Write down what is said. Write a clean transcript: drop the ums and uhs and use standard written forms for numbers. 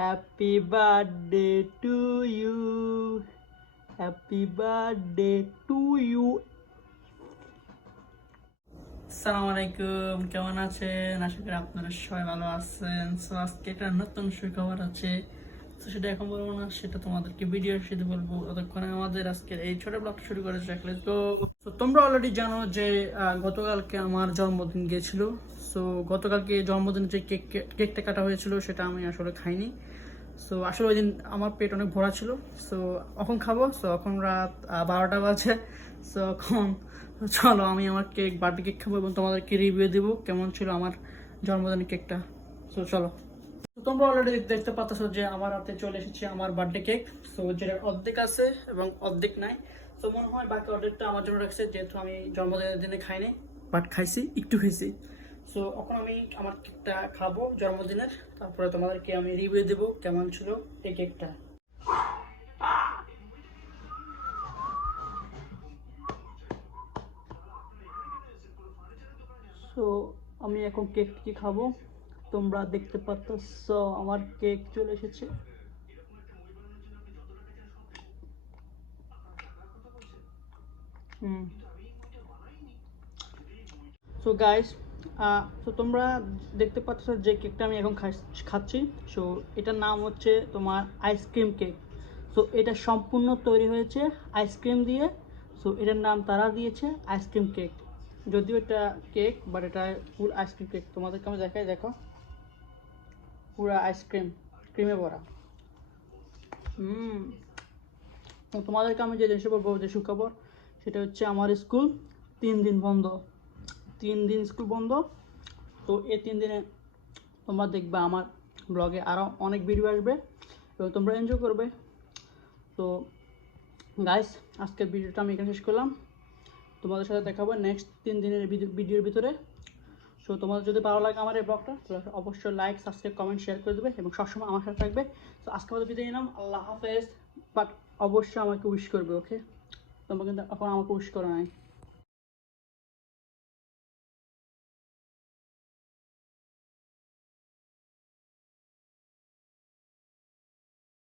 Happy birthday to you, happy birthday to you. আসসালামু আলাইকুম, কেমন আছেন? আশা করি আপনারা সবাই ভালো আছেন। সো আজকে একটা নতুন সুখবর আছে, তো সেটা এখন বলবো না, সেটা তোমাদেরকে ভিডিওর সাথে বলবো। ততক্ষণে আমাদের আজকের এই ছোট ব্লগটা শুরু করে যাক। তো তোমরা অলরেডি জানো যে গতকালকে আমার জন্মদিন গিয়েছিল। সো গতকালকে জন্মদিনে যে কেকটা কাটা হয়েছিল সেটা আমি আসলে খাইনি। সো আসলে ওই দিন আমার পেট অনেক ভরা ছিল। সো এখন খাবো। সো এখন রাত 12টা বাজে। সো এখন চলো আমি আমার বার্থডে কেক খাবো এবং তোমাদেরকে রিভিউ দিব কেমন ছিল আমার জন্মদিনের কেকটা। সো চলো। তো তোমরা অলরেডি দেখতে পাচ্ছ যে আমার হাতে চলে এসেছে আমার বার্থডে কেক। সো যেটা অর্ধেক আছে এবং অর্ধেক নাই। তো মনে হয় বাকি অর্ধেকটা আমার জন্য রাখছে, যেহেতু আমি জন্মদিনের দিনে খাইনি, বাট খাইছি, একটু খাইছি। সো এখন আমি আমার কেকটা খাবো জন্মদিনের, তারপরে তোমাদেরকে আমি রিভিউ দেবো কেমন ছিল এই কেকটা। সো আমি এখন কেকটি খাবো। তোমরা দেখতে পাচ্ছ আমার কেক চলে এসেছে। সো গাইস, তো তোমরা দেখতে পাচ্ছ যে কেকটা আমি এখন খাচ্ছি। সো এটার নাম হচ্ছে তোমার আইসক্রিম কেক। সো এটা সম্পূর্ণ তৈরি হয়েছে আইসক্রিম দিয়ে। সো এটার নাম তারা দিয়েছে আইসক্রিম কেক। যদিও এটা কেক, বাট এটা ফুল আইসক্রিম কেক। তোমাদেরকে আমি দেখাই, দেখো, পুরো আইসক্রিম, ক্রিমে ভরা। তোমাদেরকে আমি যে জিনিসটা বলবো, যে সুখবর, সেটা হচ্ছে আমার স্কুল 3 দিন বন্ধ। 3 দিন স্কুল বন্ধ। তো এই 3 দিনে তোমরা দেখবে আমার ব্লগে আরও অনেক ভিডিও আসবে এবং তোমরা এনজয় করবে। তো গাইস, আজকের ভিডিওটা আমি এখানে শেষ করলাম। তোমাদের সাথে দেখাবো নেক্সট 3 দিনের ভিডিওর ভিতরে। সো তোমাদের যদি ভালো লাগে আমার এই ব্লগটা, তাহলে অবশ্যই লাইক, সাবস্ক্রাইব, কমেন্ট, শেয়ার করে দেবে এবং সবসময় আমার সাথে থাকবে। তো আজকে আমাদের বিদায় নিলাম, আল্লাহ হাফেজ। বাট অবশ্যই আমাকে উইশ করবে, ওকে? তোমরা কিন্তু এখন আমাকে উইশ করো নাই।